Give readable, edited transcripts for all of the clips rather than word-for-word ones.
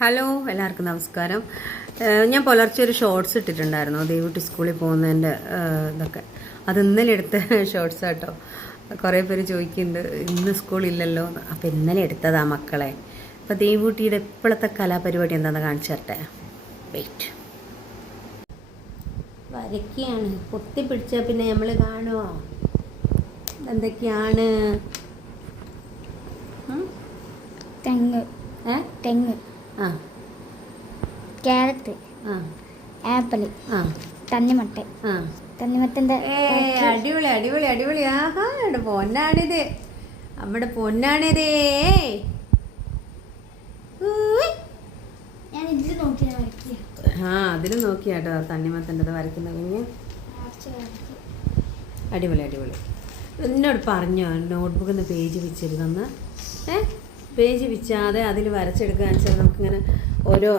Hello, എല്ലാവർക്കും നമസ്കാരം. ഞാൻ പുലർച്ചെ ഒരു ഷോർട്സ് ഇട്ടിട്ടുണ്ടായിരുന്നു ദേവുട്ടി സ്കൂളിൽ പോകുന്നതിൻ്റെ ഇതൊക്കെ. അത് ഇന്നലെ എടുത്ത ഷോർട്സ് കേട്ടോ. കുറേ പേര് ചോദിക്കുന്നുണ്ട് ഇന്ന് സ്കൂളില്ലല്ലോ എന്ന്. അപ്പോൾ ഇന്നലെ എടുത്തതാ മക്കളെ. അപ്പോൾ ദേവുട്ടിയുടെ ഇപ്പോഴത്തെ കലാപരിപാടി എന്താണെന്ന് കാണിച്ചു തരട്ടെ. വെയിറ്റ്. വരയ്ക്കുകയാണ്. പൊത്തിപ്പിടിച്ചാൽ പിന്നെ നമ്മൾ കാണുമോ എന്തൊക്കെയാണ്? തെങ്ങ്, തെങ്ങ്, ക്യാരറ്റ്, ആപ്പിൾ, തണ്ണിമട്ടൻ. തണ്ണിമത്തൻ്റെ അടിപൊളി അടിപൊളി അടിപൊളി. ആഹാ, പൊന്നാണിത്, നമ്മുടെ പൊന്നാണിതേ. അതിൽ നോക്കിയാട്ടോ തണ്ണിമത്തൻ്റെ വരയ്ക്കുന്ന കുഞ്ഞ്. അടിപൊളി അടിപൊളി. എന്നോട് പറഞ്ഞോ നോട്ട്ബുക്കിൽ നിന്ന് പേജ് വെച്ചിരുന്നെന്ന്? പേജ് വെച്ചാതെ അതിൽ വരച്ചെടുക്കുക വെച്ചാൽ നമുക്കിങ്ങനെ ഓരോ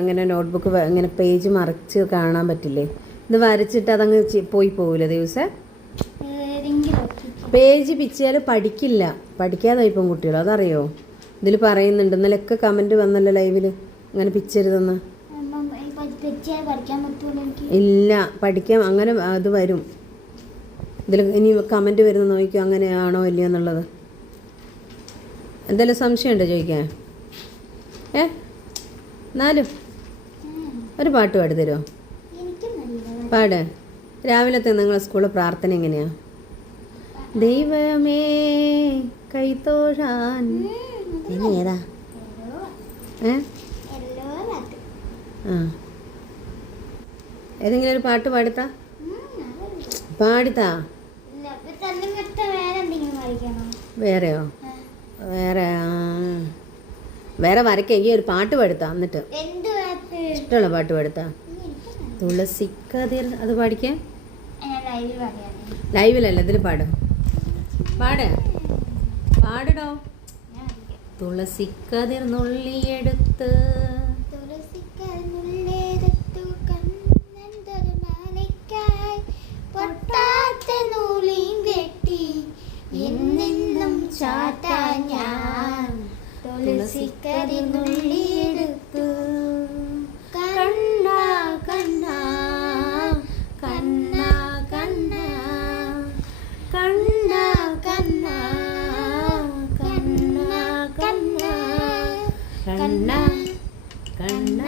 ഇങ്ങനെ നോട്ട്ബുക്ക് ഇങ്ങനെ പേജ് മറിച്ച് കാണാൻ പറ്റില്ലേ? ഇത് വരച്ചിട്ട് അതങ്ങ് പോയി പോകില്ല ദിവസം. പേജ് പിച്ചാൽ പഠിക്കില്ല, പഠിക്കാതായി ഇപ്പം കുട്ടികൾ, അതറിയോ? ഇതിൽ പറയുന്നുണ്ട്, ഇന്നലെയൊക്കെ കമൻറ്റ് വന്നല്ലോ ലൈവിൽ ഇങ്ങനെ പിച്ചരുതെന്ന്. ഇല്ല, പഠിക്കാൻ അങ്ങനെ അത് വരും. ഇതിൽ ഇനി കമൻറ്റ് വരുന്ന നോക്കിക്കോ, അങ്ങനെയാണോ ഇല്ലയോ എന്നുള്ളത്. എന്തെങ്കിലും സംശയമുണ്ടോ ചോദിക്കാൻ? എന്നാലും ഒരു പാട്ട് പാടി തരുമോ? പാട്. രാവിലത്തെ നിങ്ങളെ സ്കൂളിൽ പ്രാർത്ഥന എങ്ങനെയാ? ദൈവമേ കൈത്തോഴാൻ. ഏതാ? ഏതെങ്കിലും ഒരു പാട്ട് പാടിത്താ. പാടിത്താ. വേറെയോ? വേറെ വരയ്ക്കെങ്കിൽ ഒരു പാട്ട് പാടുത്താ. എന്നിട്ട് ഇഷ്ടമുള്ള പാട്ട് പാടുത്താ. തുളസിക്കതിർ, അത് പാടിക്കേ. ലൈവിലല്ല, ഇതിൽ പാടും. പാടടോ. തുളസിക്കതിർ നുള്ളിയെടുത്ത് തുളസിക്കതിർ നുള്ളിയെടുത്തു കണ്ണ കണ്ണ കണ്ണ കണ്ണ കണ്ണ കണ്ണ കണ്ണ കണ്ണ കണ്ണ കണ്ണ